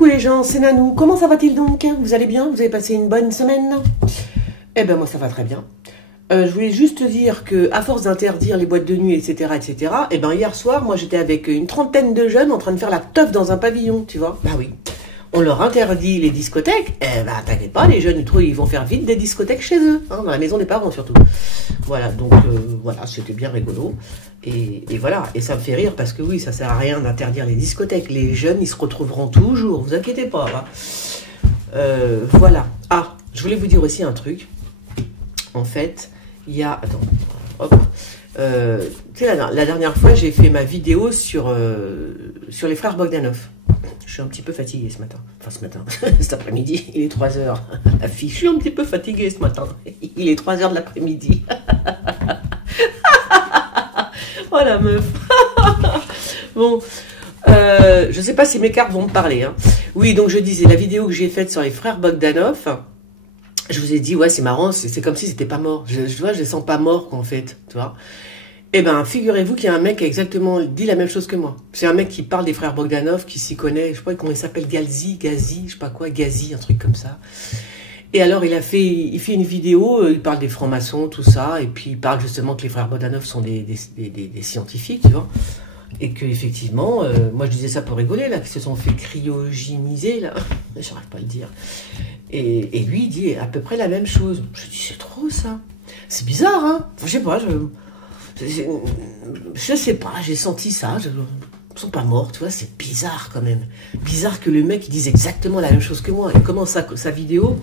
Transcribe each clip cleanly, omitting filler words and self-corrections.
Coucou les gens, c'est Nanou. Comment ça va-t-il donc? Vous allez bien? Vous avez passé une bonne semaine? Eh ben moi ça va très bien. Je voulais juste dire que à force d'interdire les boîtes de nuit, etc., eh ben hier soir, moi j'étais avec une trentaine de jeunes en train de faire la teuf dans un pavillon, tu vois. Bah oui. On leur interdit les discothèques. Eh ben t'inquiète pas, les jeunes, ils vont faire vite des discothèques chez eux, hein, dans la maison des parents surtout. Voilà, donc voilà, c'était bien rigolo. Et voilà, et ça me fait rire parce que oui, ça sert à rien d'interdire les discothèques. Les jeunes, ils se retrouveront toujours, vous inquiétez pas. Hein. Voilà. Ah, je voulais vous dire aussi un truc. En fait, il y a... Attends, hop. Tu sais, la dernière fois, j'ai fait ma vidéo sur les frères Bogdanov. Je suis un petit peu fatiguée ce matin. Enfin, ce matin. Cet après-midi, il est 3 heures. La fille, je suis un petit peu fatiguée ce matin. Il est 3 heures de l'après-midi. Oh la meuf. Bon, je sais pas si mes cartes vont me parler. Hein. Oui, donc je disais, la vidéo que j'ai faite sur les frères Bogdanov, je vous ai dit, ouais, c'est marrant, c'est comme si c'était pas mort. Je vois, je les sens pas morts, en fait, tu vois. Eh ben, figurez-vous qu'il y a un mec qui a exactement dit la même chose que moi. C'est un mec qui parle des frères Bogdanov, qui s'y connaît, je sais pas comment il s'appelle, Gazi, je sais pas quoi, Gazi, un truc comme ça. Et alors, il fait une vidéo, il parle des francs-maçons, tout ça, et puis il parle justement que les frères Bogdanov sont des scientifiques, tu vois. Et que effectivement, moi je disais ça pour rigoler, là, qu'ils se sont fait cryogéniser, là, j'arrive pas à le dire. Et lui, il dit à peu près la même chose. Je dis, c'est trop ça. C'est bizarre, hein. Enfin, je sais pas, je sais pas, j'ai senti ça. Ils sont pas morts, tu vois, c'est bizarre quand même. Bizarre que le mec il dise exactement la même chose que moi. Et comment sa vidéo,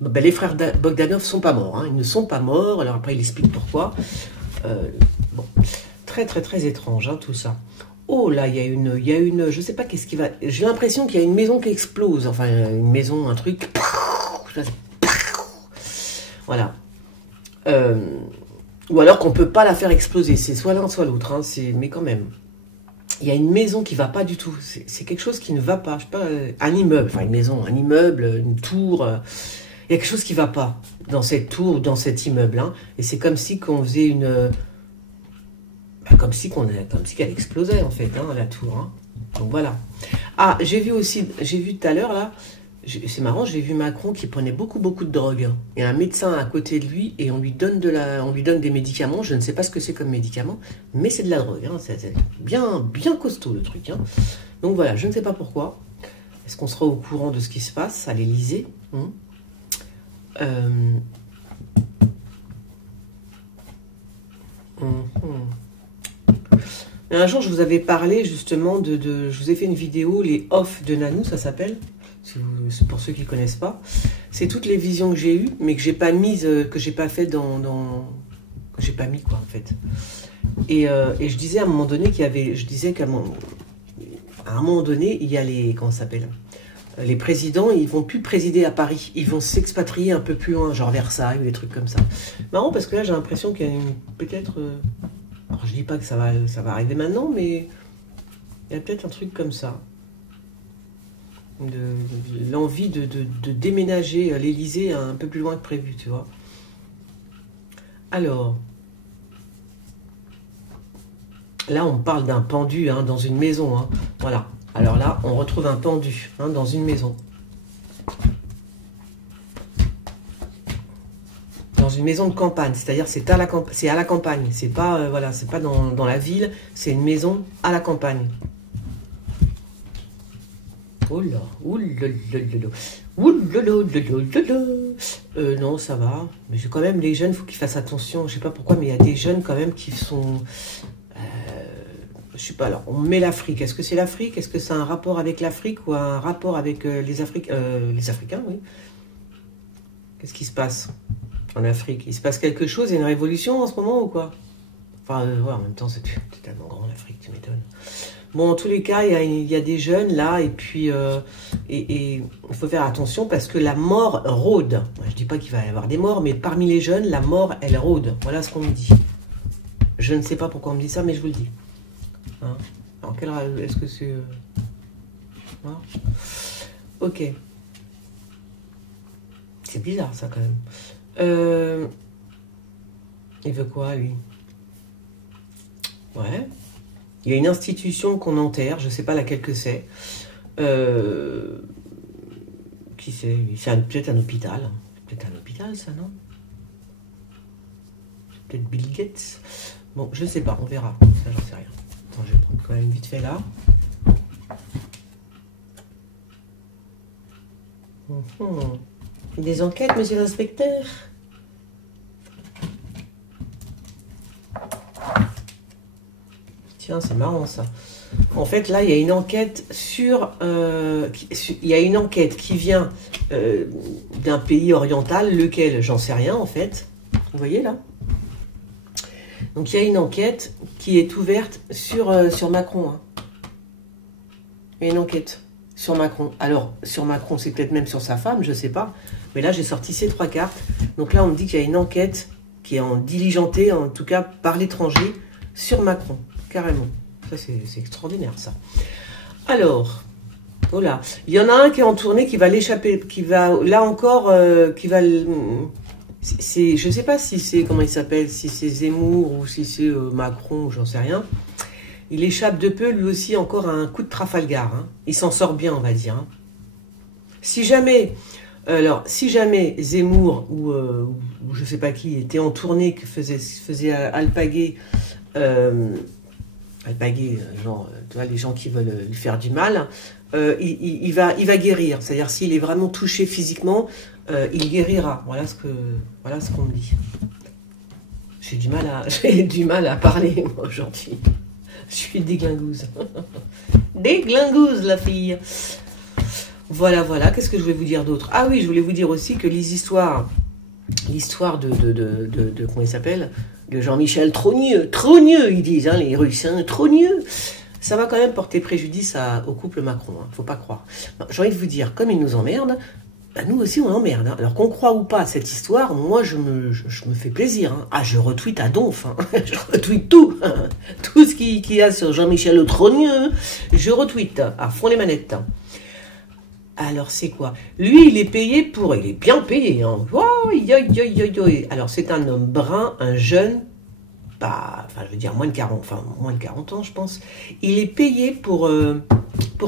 ben, les frères Bogdanov sont pas morts, hein. Ils ne sont pas morts. Alors après, il explique pourquoi. Bon, très très très étrange, hein, tout ça. Oh là, il y a une, je sais pas qu'est-ce qui va. J'ai l'impression qu'il y a une maison qui explose. Enfin, une maison, un truc. Voilà. Ou alors qu'on peut pas la faire exploser. C'est soit l'un, soit l'autre. Hein. Mais quand même. Il y a une maison qui va pas du tout. C'est quelque chose qui ne va pas. Je sais pas, un immeuble, enfin une maison, un immeuble, une tour. Il y a quelque chose qui va pas dans cette tour ou dans cet immeuble. Hein. Et c'est comme si qu'on faisait une... comme si qu'elle explosait en fait, hein, la tour. Hein. Donc voilà. Ah, j'ai vu tout à l'heure là, c'est marrant, j'ai vu Macron qui prenait beaucoup de drogue. Il y a un médecin à côté de lui et on lui donne des médicaments. Je ne sais pas ce que c'est comme médicament, mais c'est de la drogue. Hein. C'est bien costaud le truc. Hein. Donc voilà, je ne sais pas pourquoi. Est-ce qu'on sera au courant de ce qui se passe à l'Élysée? Un jour, je vous avais parlé justement je vous ai fait une vidéo, les off de Nanou, ça s'appelle. C'est pour ceux qui ne connaissent pas. C'est toutes les visions que j'ai eues, mais que j'ai pas mises, que j'ai pas fait que j'ai pas mis quoi en fait. Et je disais à un moment donné à un moment donné, il y a comment ça s'appelle, les présidents, ils vont plus présider à Paris, ils vont s'expatrier un peu plus loin, genre Versailles ou des trucs comme ça. Marrant parce que là, j'ai l'impression qu'il y a peut-être... Alors, je dis pas que ça va arriver maintenant, mais il y a peut-être un truc comme ça. L'envie de déménager l'Élysée un peu plus loin que prévu, tu vois. Alors, là, on parle d'un pendu hein, dans une maison. Hein. Voilà. Alors là, on retrouve un pendu hein, dans une maison. Dans une maison de campagne, c'est-à-dire c'est à la campagne. C'est pas voilà, c'est pas dans la ville, c'est une maison à la campagne. Oh là, non, ça va. Mais quand même, les jeunes, il faut qu'ils fassent attention. Je sais pas pourquoi, mais il y a des jeunes quand même qui sont... je sais pas, alors, on met l'Afrique. Est-ce que c'est l'Afrique? Est-ce que c'est un rapport avec l'Afrique ou un rapport avec les Africains, oui. Qu'est-ce qui se passe en Afrique? Il se passe quelque chose? Il y a une révolution en ce moment ou quoi? Enfin, ouais, en même temps, c'est tellement grand l'Afrique, tu m'étonnes. Bon, en tous les cas, il y a des jeunes là, et puis il faut faire attention parce que la mort rôde. Je dis pas qu'il va y avoir des morts, mais parmi les jeunes, la mort, elle rôde. Voilà ce qu'on me dit. Je ne sais pas pourquoi on me dit ça, mais je vous le dis. Hein? Alors, est-ce que c'est... Hein? Ok. C'est bizarre, ça, quand même. Il veut quoi, lui? Ouais. Il y a une institution qu'on enterre, je ne sais pas laquelle que c'est. Qui c'est? C'est peut-être un hôpital. Peut-être un hôpital, ça, non? Peut-être Bill Gates. Bon, je sais pas, on verra. Ça, j'en sais rien. Attends, je vais prendre quand même vite fait là. Des enquêtes, monsieur l'inspecteur? Tiens, c'est marrant ça. En fait, là, il y a une enquête sur... il y a une enquête qui vient d'un pays oriental, lequel, j'en sais rien en fait. Vous voyez là? Donc, il y a une enquête qui est ouverte sur Macron. Hein. Il y a une enquête sur Macron. Alors, sur Macron, c'est peut-être même sur sa femme, je ne sais pas. Mais là, j'ai sorti ces 3 cartes. Donc là, on me dit qu'il y a une enquête qui est diligentée, en tout cas par l'étranger, sur Macron. Carrément. Ça, c'est extraordinaire, ça. Alors, voilà. Il y en a un qui est en tournée, qui va l'échapper, qui va, là encore, qui va... je ne sais pas si c'est, comment il s'appelle, si c'est Zemmour ou si c'est Macron, j'en sais rien. Il échappe de peu, lui aussi, encore à un coup de Trafalgar. Hein. Il s'en sort bien, on va dire. Hein. Si jamais Zemmour ou je ne sais pas qui était en tournée, qui faisait alpaguer, genre, tu vois, les gens qui veulent lui faire du mal, il va guérir. C'est-à-dire, s'il est vraiment touché physiquement, il guérira. Voilà ce qu'on me dit. J'ai du mal à parler aujourd'hui. Je suis déglingouse. Déglingouse, la fille. Voilà. Qu'est-ce que je voulais vous dire d'autre? Ah oui, je voulais vous dire aussi que l'histoire de comment il s'appelle, de Jean-Michel Trogneux, ils disent, hein, les Russes, hein, Trogneux. Ça va quand même porter préjudice au couple Macron, hein, faut pas croire. J'ai envie de vous dire, comme ils nous emmerdent, bah nous aussi on emmerde. Hein. Alors qu'on croit ou pas à cette histoire, moi je me fais plaisir. Hein. Ah, je retweet à donf, hein. Je retweet tout. Hein. Tout ce qu'il y a sur Jean-Michel Trogneux, je retweet à fond les manettes. Hein. Alors c'est quoi? Lui il est payé pour... Il est bien payé. Hein. Oh, alors c'est un homme brun, un jeune, enfin je veux dire moins de 40 ans je pense. Il est payé pour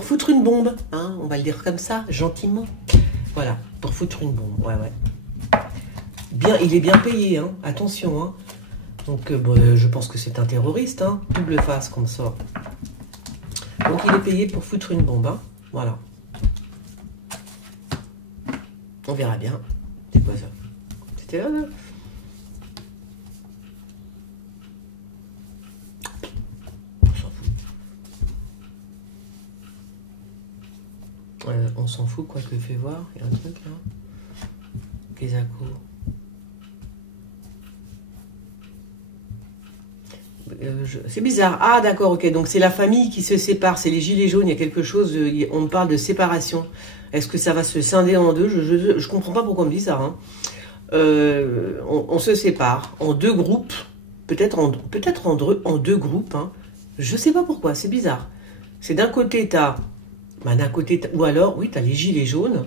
foutre une bombe. Hein, on va le dire comme ça, gentiment. Voilà, pour foutre une bombe, ouais. Bien, il est bien payé, hein, attention, hein. Donc, je pense que c'est un terroriste, hein, double face comme ça. Donc, il est payé pour foutre une bombe, hein, voilà. On verra bien. C'est quoi ça? C'était là, là? On s'en fout, quoi que fais voir. Il y a un truc là. Kesako. C'est bizarre. Ah d'accord, ok. Donc c'est la famille qui se sépare. C'est les gilets jaunes. Il y a quelque chose. On me parle de séparation. Est-ce que ça va se scinder en deux? Je comprends pas pourquoi on me dit ça. Hein. On se sépare en 2 groupes. Peut-être en 2 groupes. Hein. Je sais pas pourquoi. C'est bizarre. C'est d'un côté t'as... d'un côté, ou alors, oui, tu as les gilets jaunes,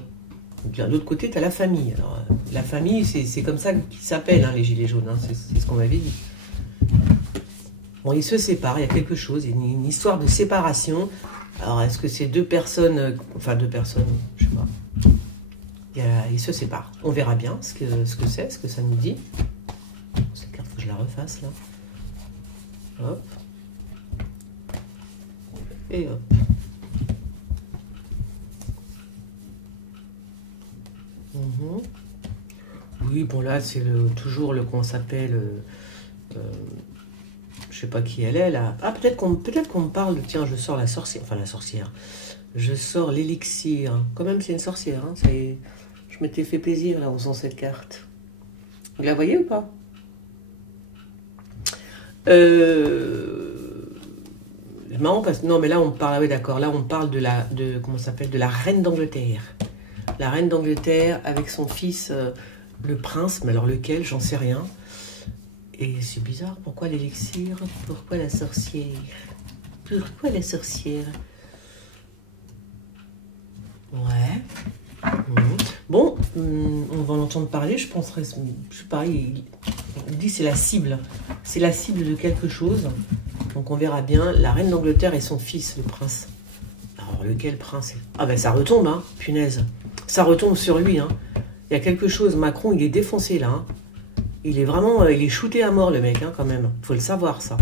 de l'autre côté, tu as la famille. Alors, la famille, c'est comme ça qu'ils s'appellent, hein, les gilets jaunes, hein, c'est ce qu'on m'avait dit. Bon, ils se séparent, il y a quelque chose, il y a une histoire de séparation. Alors, est-ce que c'est 2 personnes, enfin 2 personnes, je sais pas. Ils se séparent. On verra bien ce que c'est, ce que ça nous dit. Cette carte, faut que je la refasse, là. Hop. Et hop. Oui, bon là c'est toujours le qu'on s'appelle, je sais pas qui elle est là. Ah peut-être qu'on me parle. Tiens, je sors la sorcière, enfin la sorcière. Je sors l'élixir. Quand même c'est une sorcière. Hein, je m'étais fait plaisir là en faisant cette carte. Vous la voyez ou pas? C'est marrant parce que non mais là on parle, oui d'accord, là on parle de comment ça s'appelle, de la reine d'Angleterre. La reine d'Angleterre avec son fils, le prince, mais alors lequel, j'en sais rien. Et c'est bizarre, pourquoi l'élixir? Pourquoi la sorcière? Pourquoi la sorcière? Ouais. Bon, on va en entendre parler, je penserais, c'est pareil, il dit c'est la cible. C'est la cible de quelque chose. Donc on verra bien la reine d'Angleterre et son fils, le prince. Ah Alors, lequel prince? Ah ben ça retombe, hein, punaise. Ça retombe sur lui, hein. Il y a quelque chose, Macron, il est défoncé, là, hein. Il est vraiment, il est shooté à mort, le mec, hein, quand même. Faut le savoir, ça.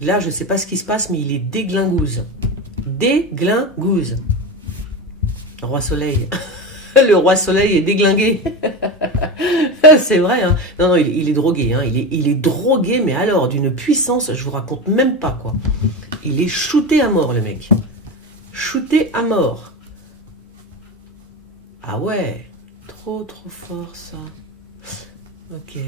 Là, je sais pas ce qui se passe, mais il est déglingouse. Déglingouse. Roi Soleil. Le roi Soleil est déglingué. C'est vrai, hein. Non, non, il est drogué, hein. Il est drogué, mais alors, d'une puissance, je vous raconte même pas, quoi. Il est shooté à mort, le mec. Shooté à mort. Ah ouais. Trop fort, ça. Ok.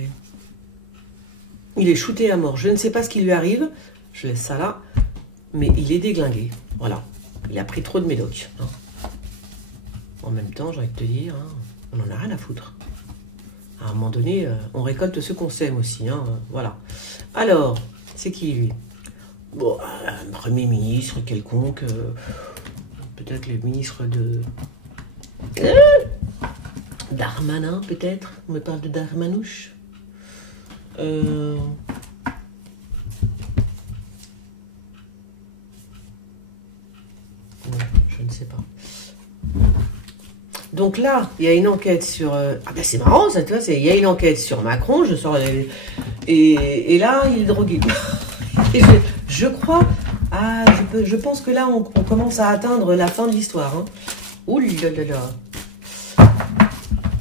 Il est shooté à mort. Je ne sais pas ce qui lui arrive. Je laisse ça là. Mais il est déglingué. Voilà. Il a pris trop de médocs, hein. En même temps, j'ai envie de te dire, hein, on en a rien à foutre. À un moment donné, on récolte ce qu'on sème aussi, hein, voilà. Alors, c'est qui, lui? Bon, un premier ministre quelconque, peut-être le ministre de... Darmanin, peut-être. On me parle de Darmanouche. Je ne sais pas. Donc là, il y a une enquête sur... Ah ben c'est marrant, ça, tu vois, il y a une enquête sur Macron, je sors... Et là, il est drogué. Et je crois... Ah, je pense que là, on commence à atteindre la fin de l'histoire. Hein. Ouh là là là.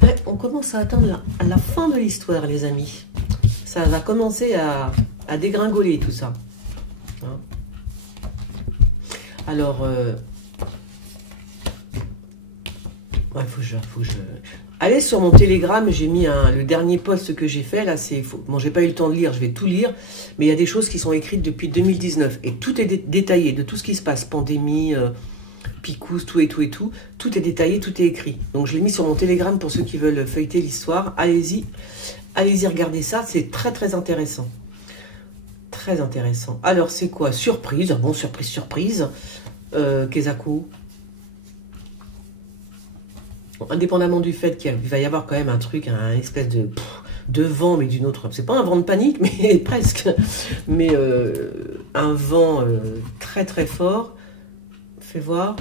Ouais, on commence à atteindre la fin de l'histoire, les amis. Ça va commencer à dégringoler, tout ça. Hein. Alors... Ouais, faut que je... Allez sur mon Telegram, j'ai mis le dernier post que j'ai fait, là, bon, j'ai pas eu le temps de lire, je vais tout lire, mais il y a des choses qui sont écrites depuis 2019, et tout est détaillé, de tout ce qui se passe, pandémie, picous, tout, tout est détaillé, tout est écrit. Donc je l'ai mis sur mon Telegram pour ceux qui veulent feuilleter l'histoire, allez-y regarder ça, c'est très intéressant. Très intéressant. Alors, c'est quoi? Surprise, bon, surprise, Kezako. Indépendamment du fait qu'il va y avoir quand même un truc, un espèce de vent, mais d'une autre... C'est pas un vent de panique, mais presque. Mais un vent très fort. Fais voir.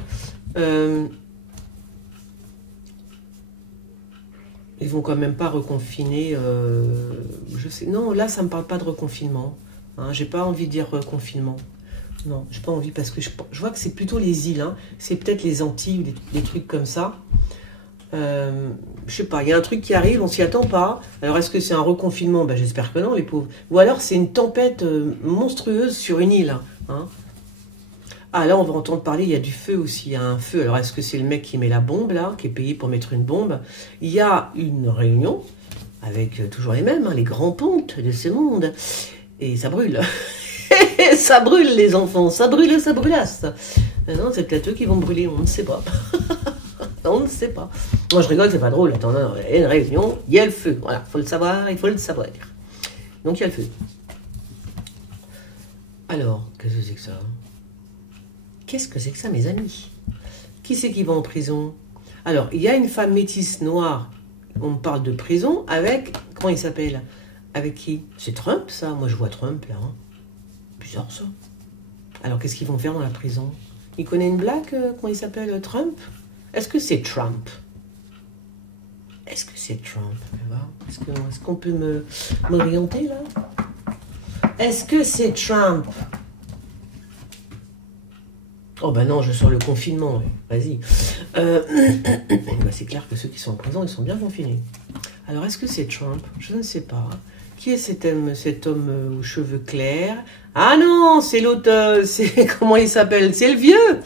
Ils vont quand même pas reconfiner... je sais. Non, là, ça me parle pas de reconfinement. Hein, j'ai pas envie de dire reconfinement. Non, j'ai pas envie parce que je vois que c'est plutôt les îles. Hein. C'est peut-être les Antilles ou des trucs comme ça. Je sais pas, il y a un truc qui arrive, on s'y attend pas. Alors est-ce que c'est un reconfinement? Ben, j'espère que non, les pauvres. Ou alors c'est une tempête monstrueuse sur une île. Hein. Ah là on va entendre parler, il y a du feu aussi, il y a un feu. Alors est-ce que c'est le mec qui met la bombe là, qui est payé pour mettre une bombe? Il y a une réunion avec toujours les mêmes, hein, les grands pontes de ce monde. Et ça brûle. Ça brûle les enfants, ça brûle, ça brûlasse. Non, c'est peut-être eux qui vont brûler, on ne sait pas. On ne sait pas. Moi, je rigole, c'est pas drôle. Attends, non, il y a une réunion, il y a le feu. Voilà, faut le savoir, il faut le savoir. Donc, il y a le feu. Alors, qu'est-ce que c'est que ça? Qu'est-ce que c'est que ça, mes amis? Qui c'est qui va en prison? Alors, il y a une femme métisse noire, on me parle de prison, avec... Comment il s'appelle? Avec qui? C'est Trump, ça? Moi, je vois Trump, là. Hein. Bizarre, ça. Alors, qu'est-ce qu'ils vont faire dans la prison? Il connaît une blague, comment il s'appelle? Trump? Est-ce que c'est Trump? Est-ce que c'est Trump? Est-ce qu'on peut m'orienter, là? Est-ce que c'est Trump? Oh ben non, je sors le confinement. Vas-y. Ben c'est clair que ceux qui sont en prison, ils sont bien confinés. Alors, est-ce que c'est Trump? Je ne sais pas. Qui est cet homme aux cheveux clairs? Ah non, c'est l'autre, c'est comment il s'appelle? C'est le vieux.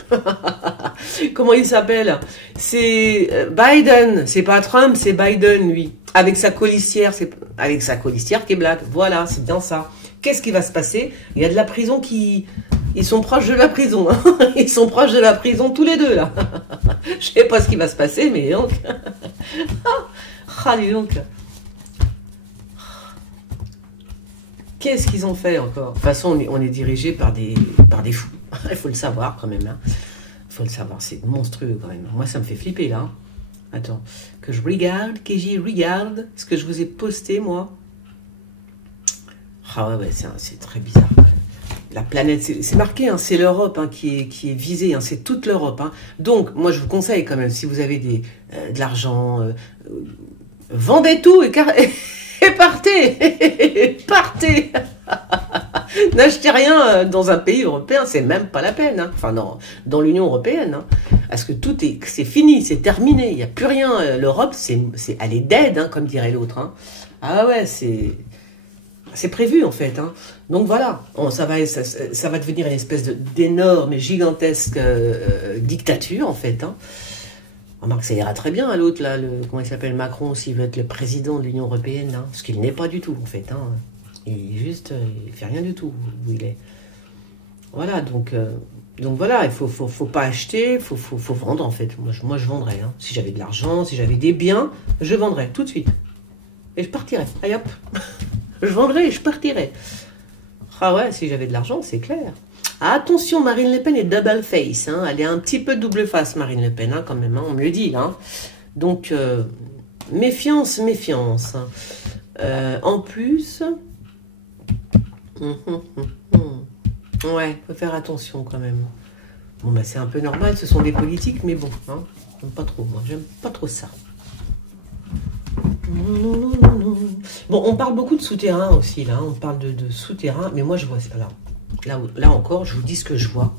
Comment il s'appelle? C'est Biden. C'est pas Trump, c'est Biden, lui. Avec sa colistière, avec sa colistière qui est black. Voilà, c'est bien ça. Qu'est-ce qui va se passer? Il y a de la prison qui... Ils sont proches de la prison. Hein. Ils sont proches de la prison tous les deux, là. Je sais pas ce qui va se passer, mais donc... Ah, dis donc. Qu'est-ce qu'ils ont fait encore? De toute façon, on est dirigé par des fous. Il faut le savoir quand même. Hein. Il faut le savoir, c'est monstrueux quand même. Moi, ça me fait flipper là. Attends, que j'y regarde ce que je vous ai posté, moi. Ah ouais, c'est très bizarre. la planète, c'est marqué, hein, c'est l'Europe hein, qui est visée, hein, c'est toute l'Europe. Hein. Donc, moi, je vous conseille quand même, si vous avez de l'argent, vendez tout et partez partez. N'achetez rien dans un pays européen, c'est même pas la peine. Hein. Enfin, dans l'Union européenne. Hein. Parce que c'est fini, c'est terminé, il n'y a plus rien. L'Europe, elle est dead, hein, comme dirait l'autre. Hein. Ah ouais, c'est prévu en fait. Hein. Donc voilà, ça va devenir une espèce d'énorme et gigantesque dictature en fait. Hein. Remarque, ça ira très bien à l'autre, là, comment il s'appelle, Macron, s'il veut être le président de l'Union européenne, hein, ce qu'il n'est pas du tout en fait. Hein. Il fait rien du tout où il est. Voilà, donc voilà, il faut pas acheter, faut vendre en fait. Moi je vendrais. Hein. Si j'avais de l'argent, si j'avais des biens, je vendrais tout de suite. Et je partirais. Allez hop, je vendrais et je partirais. Ah ouais, si j'avais de l'argent, c'est clair. Ah, attention, Marine Le Pen est double face. Hein. Elle est un petit peu double face, Marine Le Pen, hein, quand même. Hein, on me le dit là. Hein. Donc méfiance, méfiance. En plus. Ouais, faut faire attention quand même. Bon, bah c'est un peu normal, ce sont des politiques, mais bon, hein, j'aime pas trop, moi, j'aime pas trop ça. Bon, on parle beaucoup de souterrain aussi, là, on parle de souterrain, mais moi je vois, là encore, je vous dis ce que je vois,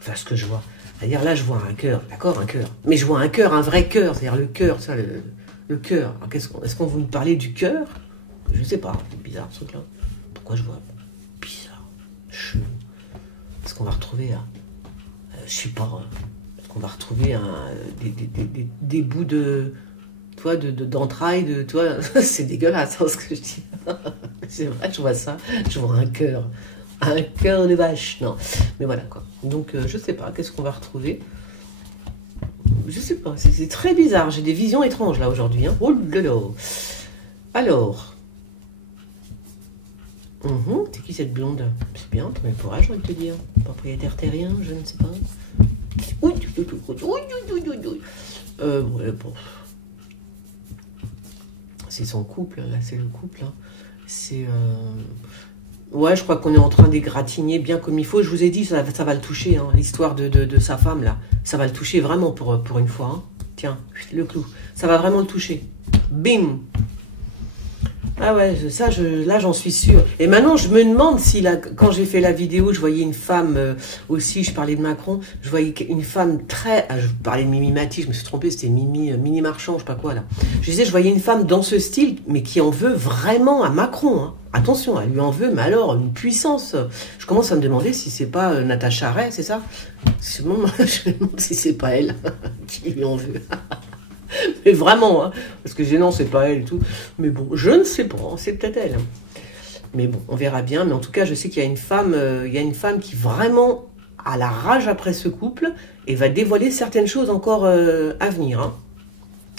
enfin ce que je vois. C'est-à-dire là, je vois un cœur, d'accord, un cœur, mais je vois un cœur, un vrai cœur, c'est-à-dire le cœur, ça, le cœur. Est-ce qu'on vous parler du cœur? Je sais pas, c'est bizarre ce truc-là. Pourquoi je vois bizarre, chelou? Est-ce qu'on va retrouver, je sais pas, est-ce qu'on va retrouver des bouts d'entrailles, c'est dégueulasse hein, ce que je dis. C'est vrai, je vois ça, je vois un cœur de vache, non, mais voilà quoi. Donc je sais pas, qu'est-ce qu'on va retrouver? Je sais pas, c'est très bizarre, j'ai des visions étranges là aujourd'hui. Hein. Oh là là. Alors. C'est qui cette blonde? C'est bien, ton courage, j'ai envie de te dire. Propriétaire terrien, je ne sais pas. Bon. C'est son couple, là, c'est le couple. Hein. C'est. Ouais, je crois qu'on est en train d'égratigner bien comme il faut. Je vous ai dit, ça va le toucher, hein, l'histoire de sa femme, là. Ça va le toucher vraiment pour une fois. Hein. Tiens, le clou. Ça va vraiment le toucher. Bim! Ah ouais, là j'en suis sûre. Et maintenant je me demande si quand j'ai fait la vidéo, je voyais une femme aussi, je parlais de Macron, je voyais une femme très... je parlais de Mimi Mati, je me suis trompée, c'était Mini Marchand, je sais pas quoi là. Je voyais une femme dans ce style, mais qui en veut vraiment à Macron. Hein. Attention, elle lui en veut, mais alors une puissance. Je commence à me demander si c'est pas Natacha Ray, c'est ça? Je me demande si c'est pas elle qui lui en veut. Mais vraiment, hein, parce que non, c'est pas elle et tout. Mais bon, je ne sais pas, c'est peut-être elle. Mais bon, on verra bien. Mais en tout cas, je sais qu'il y a une femme qui vraiment a la rage après ce couple et va dévoiler certaines choses encore à venir. Hein.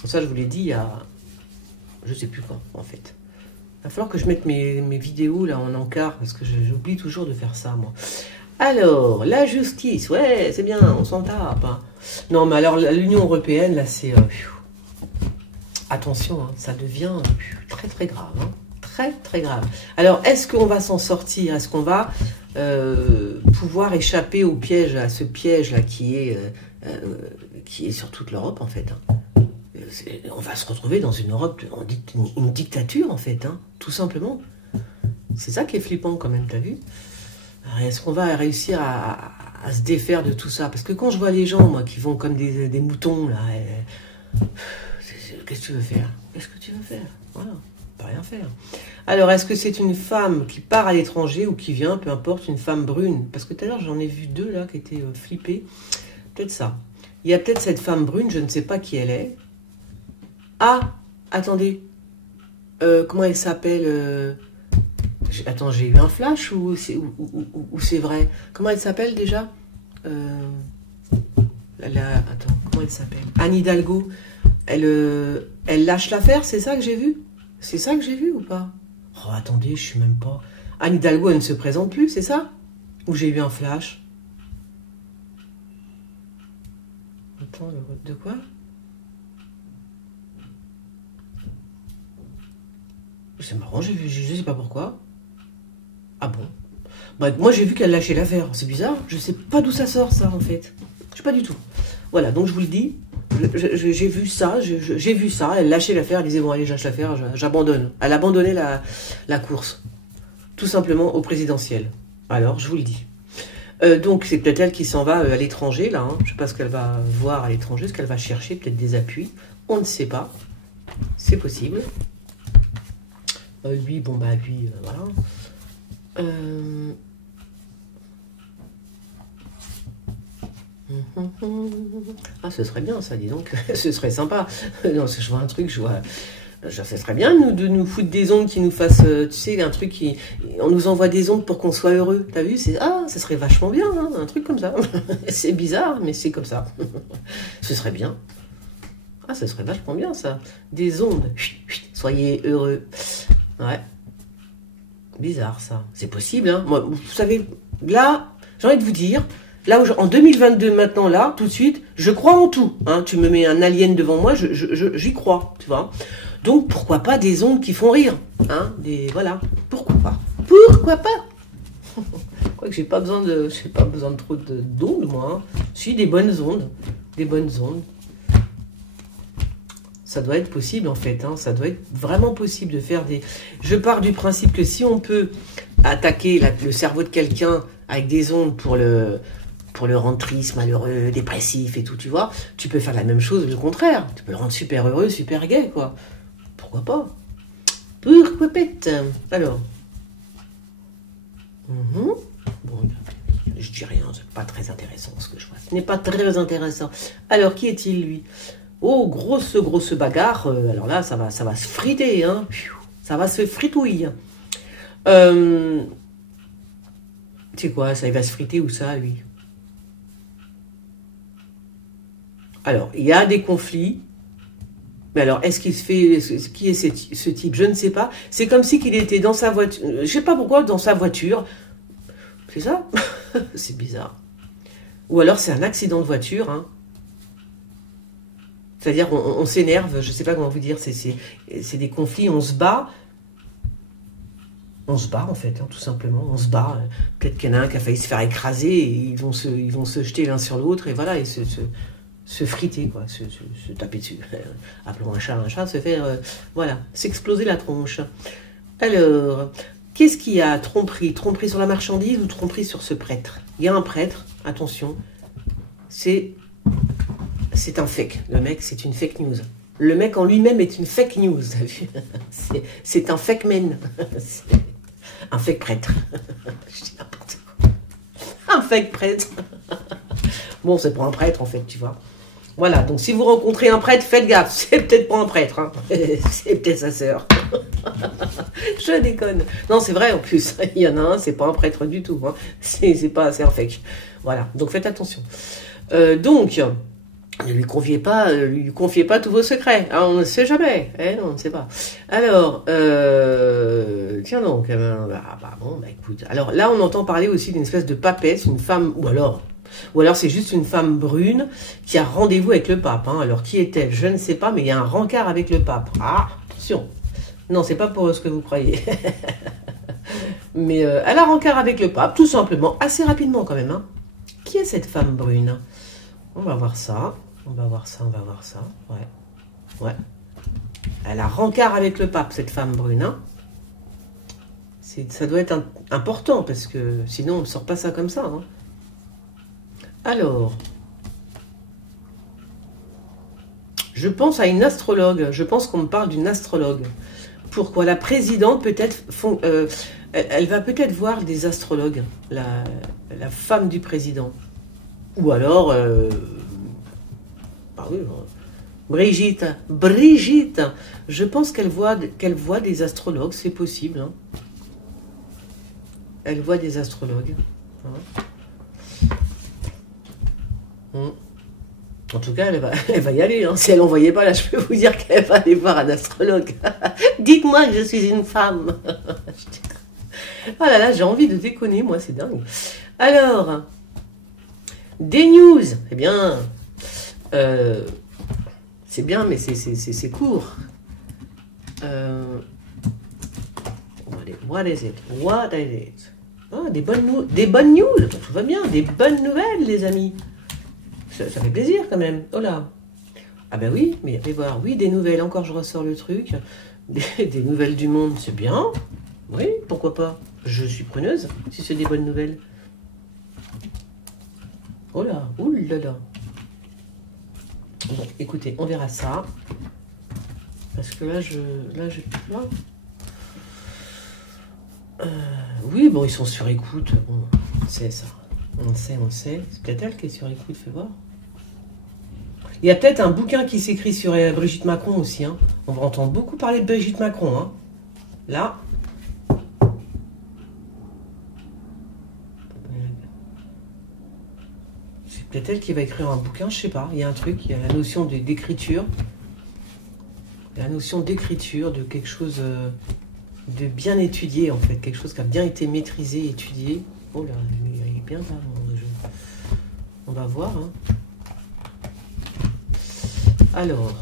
Ça, je vous l'ai dit il y a... Je sais plus quand, en fait. Il va falloir que je mette mes vidéos là en encart, parce que j'oublie toujours de faire ça, moi. Alors, la justice, ouais, c'est bien, on s'en tape. Hein. Non, mais alors, l'Union européenne, là, c'est... attention, hein, ça devient très, très grave. Hein. Très, très grave. Alors, est-ce qu'on va s'en sortir? Est-ce qu'on va pouvoir échapper au piège, à ce piège-là qui est sur toute l'Europe, en fait? Hein. On va se retrouver dans une Europe, une dictature, en fait, hein, tout simplement. C'est ça qui est flippant, quand même, t'as vu? Est-ce qu'on va réussir à se défaire de tout ça? Parce que quand je vois les gens, moi, qui vont comme des moutons, là, qu'est-ce que tu veux faire? Qu'est-ce que tu veux faire? Voilà, on peut rien faire. Alors, est-ce que c'est une femme qui part à l'étranger ou qui vient, peu importe, une femme brune? Parce que tout à l'heure, j'en ai vu deux, là, qui étaient flippées. Peut-être ça. Il y a peut-être cette femme brune, je ne sais pas qui elle est. Ah, attendez. Comment elle s'appelle Attends, j'ai eu un flash ou c'est vrai? Comment elle s'appelle déjà? Attends, comment elle s'appelle? Anne Hidalgo. Elle lâche l'affaire, c'est ça que j'ai vu? C'est ça que j'ai vu ou pas? Oh, attendez, je suis même pas... Anne Hidalgo, elle ne se présente plus, c'est ça? Ou j'ai eu un flash? Attends, de quoi? C'est marrant, je sais pas pourquoi. Ah bon? Bah, moi, j'ai vu qu'elle lâchait l'affaire. C'est bizarre. Je sais pas d'où ça sort, ça, en fait. Je sais pas du tout. Voilà, donc je vous le dis. J'ai vu ça. J'ai vu ça. Elle lâchait l'affaire. Elle disait, bon, allez, j'lâche l'affaire. J'abandonne. Elle abandonnait la course. Tout simplement au présidentiel. Alors, je vous le dis. Donc, c'est peut-être elle qui s'en va à l'étranger, là. Hein. Je ne sais pas ce qu'elle va voir à l'étranger, ce qu'elle va chercher, peut-être des appuis. On ne sait pas. C'est possible. Lui, bon, bah, lui, voilà. Ah, ce serait bien, ça, dis donc. Ce serait sympa. Non, je vois un truc, je vois... Ce serait bien de nous foutre des ondes qui nous fassent, tu sais, un truc qui... On nous envoie des ondes pour qu'on soit heureux. T'as vu? Ah, ça serait vachement bien, hein, un truc comme ça. C'est bizarre, mais c'est comme ça. Ce serait bien. Ah, ce serait vachement bien, ça. Des ondes. Soyez heureux. Ouais. Bizarre, ça. C'est possible, hein. Moi, vous savez, là, j'ai envie de vous dire... Là, en 2022, maintenant, là, tout de suite, je crois en tout. Hein. Tu me mets un alien devant moi, j'y crois, tu vois. Donc, pourquoi pas des ondes qui font rire, hein, voilà, pourquoi pas. Pourquoi pas. Quoique j'ai pas besoin de trop d'ondes, moi. Hein. Si, des bonnes ondes. Ça doit être possible, en fait. Hein. Ça doit être vraiment possible de faire des... Je pars du principe que si on peut attaquer le cerveau de quelqu'un avec des ondes pour le rendre triste, malheureux, dépressif et tout, tu vois, tu peux faire la même chose, le contraire. Tu peux le rendre super heureux, super gai, quoi. Pourquoi pas? Pourquoi pète? Alors. Bon, je dis rien, c'est pas très intéressant ce que je vois. Ce n'est pas très intéressant. Alors, qui est-il, lui? Oh, grosse bagarre. Alors là, ça va se friter, hein. Ça va se fritouiller. C'est quoi, ça, il va se friter où ça, lui? Alors, il y a des conflits. Mais alors, est-ce qu'il se fait... Qui est ce type? Je ne sais pas. C'est comme si qu'il était dans sa voiture. Je ne sais pas pourquoi, dans sa voiture. C'est ça? C'est bizarre. Ou alors, c'est un accident de voiture. Hein. C'est-à-dire, on s'énerve. Je ne sais pas comment vous dire. C'est des conflits. On se bat. On se bat, en fait, hein, tout simplement. On se bat. Peut-être qu'il y en a un qui a failli se faire écraser. Et ils vont se jeter l'un sur l'autre. Et voilà, et se friter, quoi, se taper dessus. Appelons un chat, se faire, voilà, s'exploser la tronche. Alors, qu'est-ce qu'il y a? Tromperie sur la marchandise ou tromperie sur ce prêtre? Il y a un prêtre, attention, c'est un fake. Le mec, c'est une fake news. Le mec en lui-même est une fake news. C'est un fake man. Un fake prêtre. Je dis n'importe quoi. Un fake prêtre. Bon, c'est pas un prêtre, en fait, tu vois. Voilà, donc si vous rencontrez un prêtre, faites gaffe, c'est peut-être pas un prêtre, hein. C'est peut-être sa sœur. Je déconne. Non, c'est vrai, en plus, il y en a un, c'est pas un prêtre du tout, hein. C'est un fake. Voilà, donc faites attention. Donc, ne lui confiez pas tous vos secrets, hein, on ne sait jamais, hein, on ne sait pas. Alors, tiens donc, écoute, alors là, on entend parler aussi d'une espèce de papesse, une femme, ou alors c'est juste une femme brune qui a rendez-vous avec le pape. Hein. Alors, qui est-elle? Je ne sais pas, mais il y a un rencard avec le pape. Ah, attention. Non, c'est pas pour ce que vous croyez. Mais elle a rencard avec le pape, tout simplement, assez rapidement quand même. Hein. Qui est cette femme brune? On va voir ça. Ouais. Elle a rencard avec le pape, cette femme brune. Hein. Ça doit être important, parce que sinon, on ne sort pas ça comme ça. Hein. Alors, je pense à une astrologue. Je pense qu'on me parle d'une astrologue. Pourquoi? La présidente, peut-être, elle va peut-être voir des astrologues, la femme du président. Ou alors, oui, Brigitte, je pense qu'elle voit des astrologues, c'est possible. Hein. Elle voit des astrologues. Hein. En tout cas, elle va y aller. Hein. Si elle n'en voyait pas, là, je peux vous dire qu'elle va aller voir un astrologue. Dites-moi que je suis une femme. Oh là là, j'ai envie de déconner, moi, c'est dingue. Alors, des news. Eh bien, c'est bien, mais c'est court. What is it? Ah, des bonnes news, tout va bien, des bonnes nouvelles, les amis. Ça fait plaisir quand même. Oh là. Ah ben oui, mais allez voir, oui, des nouvelles, encore je ressors le truc. Des nouvelles du monde, c'est bien. Oui, pourquoi pas. Je suis preneuse, si c'est des bonnes nouvelles. Oh là, oulala. Bon, écoutez, on verra ça. Parce que là, oui, bon, ils sont sur écoute. Bon, on sait ça. On sait. C'est peut-être elle qui est sur écoute, fais voir. Il y a peut-être un bouquin qui s'écrit sur Brigitte Macron aussi. Hein. On va entendre beaucoup parler de Brigitte Macron. Hein. Là. C'est peut-être elle qui va écrire un bouquin, je sais pas. Il y a un truc, il y a la notion d'écriture. La notion d'écriture, de quelque chose de bien étudié en fait. Quelque chose qui a bien été maîtrisé, étudié. Oh là, il est bien là, mon jeu. On va voir. Hein. Alors,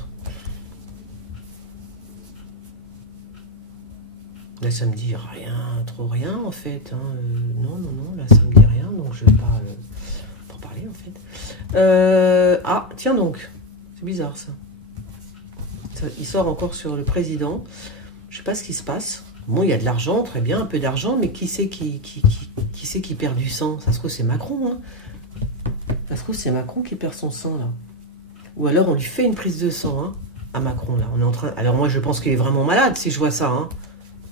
là ça me dit rien, trop rien en fait. Hein. Non, là ça me dit rien, donc je vais pas pour parler en fait. Ah, tiens donc, c'est bizarre ça. Il sort encore sur le président. Je sais pas ce qui se passe. Bon, il y a de l'argent, très bien, un peu d'argent, mais qui c'est qui perd du sang? Ça se trouve c'est Macron. Hein. Ça se trouve c'est Macron qui perd son sang là. Ou alors on lui fait une prise de sang hein, à Macron là. On est en train. Alors moi je pense qu'il est vraiment malade si je vois ça. Hein.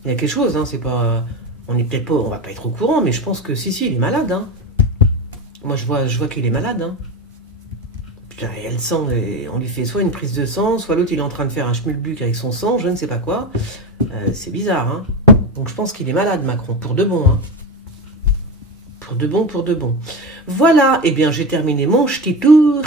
Il y a quelque chose. Hein, c'est pas. On est peut-être pas. On va pas être au courant, mais je pense que si il est malade. Hein. Moi je vois qu'il est malade. Hein. Putain, et elle sent. On lui fait soit une prise de sang, soit l'autre il est en train de faire un schmulbuc avec son sang, je ne sais pas quoi. C'est bizarre. Hein. Donc je pense qu'il est malade Macron pour de bon. Hein. Pour de bon. Voilà. Eh bien j'ai terminé mon petit tour.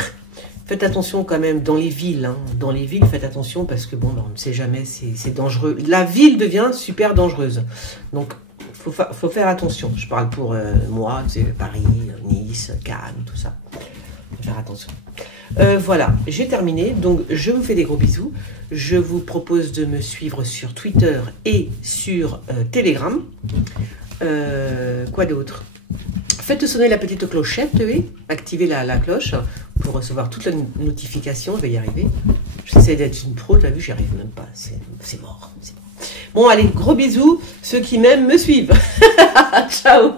Faites attention quand même dans les villes. Hein. Dans les villes, faites attention parce que bon, on ne sait jamais, c'est dangereux. La ville devient super dangereuse. Donc, faut faire attention. Je parle pour moi, c'est Paris, Nice, Cannes, tout ça. Faut faire attention. Voilà, j'ai terminé. Donc, je vous fais des gros bisous. Je vous propose de me suivre sur Twitter et sur Telegram. Quoi d'autre? Faites sonner la petite clochette, oui. Activez la cloche pour recevoir toutes les notifications. Je vais y arriver. J'essaie d'être une pro, t'as vu, j'y arrive même pas. C'est mort. Bon, allez, gros bisous. Ceux qui m'aiment me suivent. Ciao.